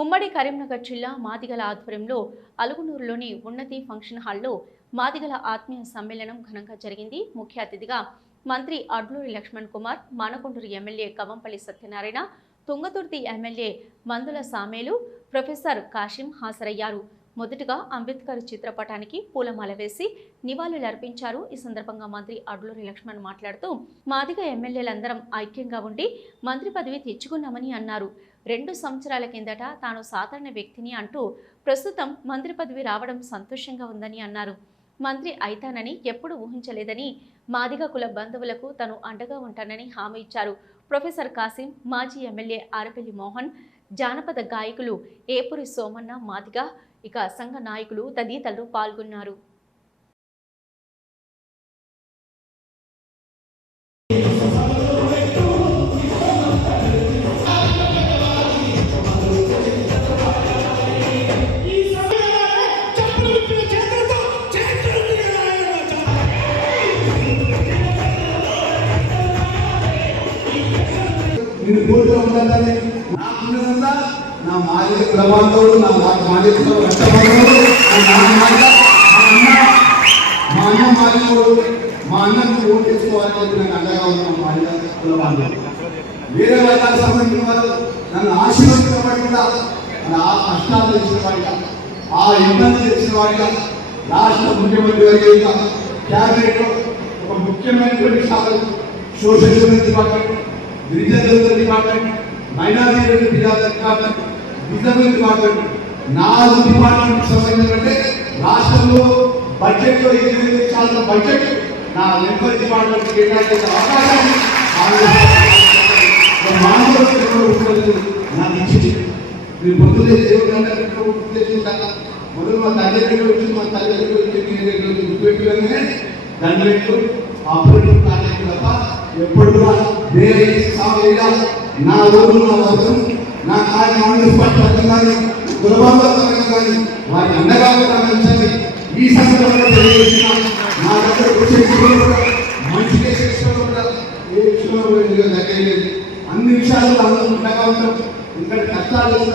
ఉమ్మడి కరీంనగర్ జిల్లా మాదిగల ఆధ్వర్యంలో అలుగునూరులోని ఉన్నతి ఫంక్షన్ హాల్లో మాదిగల ఆత్మీయ సమ్మేళనం ఘనంగా జరిగింది. ముఖ్య అతిథిగా మంత్రి Adluri Laxman Kumar Manakondur MLA Kavvampally Satyanarayana Thungathurthi MLA Mandula Samel professor Kasim హాజరయ్యారు. మొదటగా అంబేద్కర్ చిత్రపటానికి పూలమాల వేసి నివాళులర్పించారు. ఈ సందర్భంగా మంత్రి అడ్లూరి లక్ష్మణ్ మాట్లాడుతూ మాదిగ ఎమ్మెల్యేలందరం ఐక్యంగా ఉండి మంత్రి పదవి తెచ్చుకున్నామని అన్నారు. రెండు సంవత్సరాల కిందట తాను సాధారణ వ్యక్తిని అంటూ ప్రస్తుతం మంత్రి పదవి రావడం సంతోషంగా ఉందని అన్నారు. మంత్రి అయితానని ఎప్పుడు ఊహించలేదని మాదిగ కుల బంధువులకు తను అండగా ఉంటానని హామీ ఇచ్చారు. ప్రొఫెసర్ కాసిం మాజీ ఎమ్మెల్యే ఆరపల్లి మోహన్ జానపద గాయకులు ఏపురి సోమన్న మాదిగ ఇక సంఘ నాయకులు తదితరులు పాల్గొన్నారు. నేను కోరుతూ ఉండాలని నా మాదిరి కులబాంధవుడు నా మా- మాదిరి నా నాన్న మాదిగ, మా అన్న మా అన్న మా అన్నకు ఓటు చేసుకోవాలని చెప్పి నాకు అండగా ఉన్న మా కులవాళ్ళు వేరే వర్గాలకు సంబంధించిన వాళ్ళు నన్ను ఆశీర్వదించిన వాడిగా నా ఆ కష్టాలు తెచ్చిన వాడిగా ఆ ఇబ్బంది తెచ్చిన వాడిగా రాష్ట్ర ముఖ్యమంత్రి గారి క్యాబినెట్ ఒక ముఖ్యమైనటువంటి శాఖలు సోషల్ వెల్ఫేర్ డిపార్ట్మెంట్ గిరిజన welfare department minority welfare department reserve department నాలుగు డిపార్ట్మెంట్ సంబంధించినటువంటి రాష్ట్రంలో బడ్జెట్లో ఎనిమిది లక్షల బడ్జెట్ నా వెల్ఫేర్ డిపార్ట్మెంట్ కేటాయించిన అవకాశాన్ని నాకు ఇచ్చింది. మీరు పొద్దున్నే మొదలు మా తల్లి దగ్గర వచ్చి మా తల్లి దగ్గర వచ్చి దగ్గర గుర్తుపెట్టుకోగానే దాని పెట్టు ఆపరేటివ్ కాలేదు తప్ప ఎప్పుడు కూడా వేరే సాగుగా నా ఊరు నా నా కార్య కాంగ్రెస్ పార్టీ కానీ కులబాబు కానీ వారి అండగా ఉండాలని ఈ సందర్భంలో తెలియజేసిన నా దగ్గర వచ్చే మంచి విషయంలో కూడా ఏ విషయంలో దగ్గర లేదు అన్ని విషయాల్లో అందరూ ఉండగా ఉంటాం ఎందుకంటే కష్టాలు చేసిన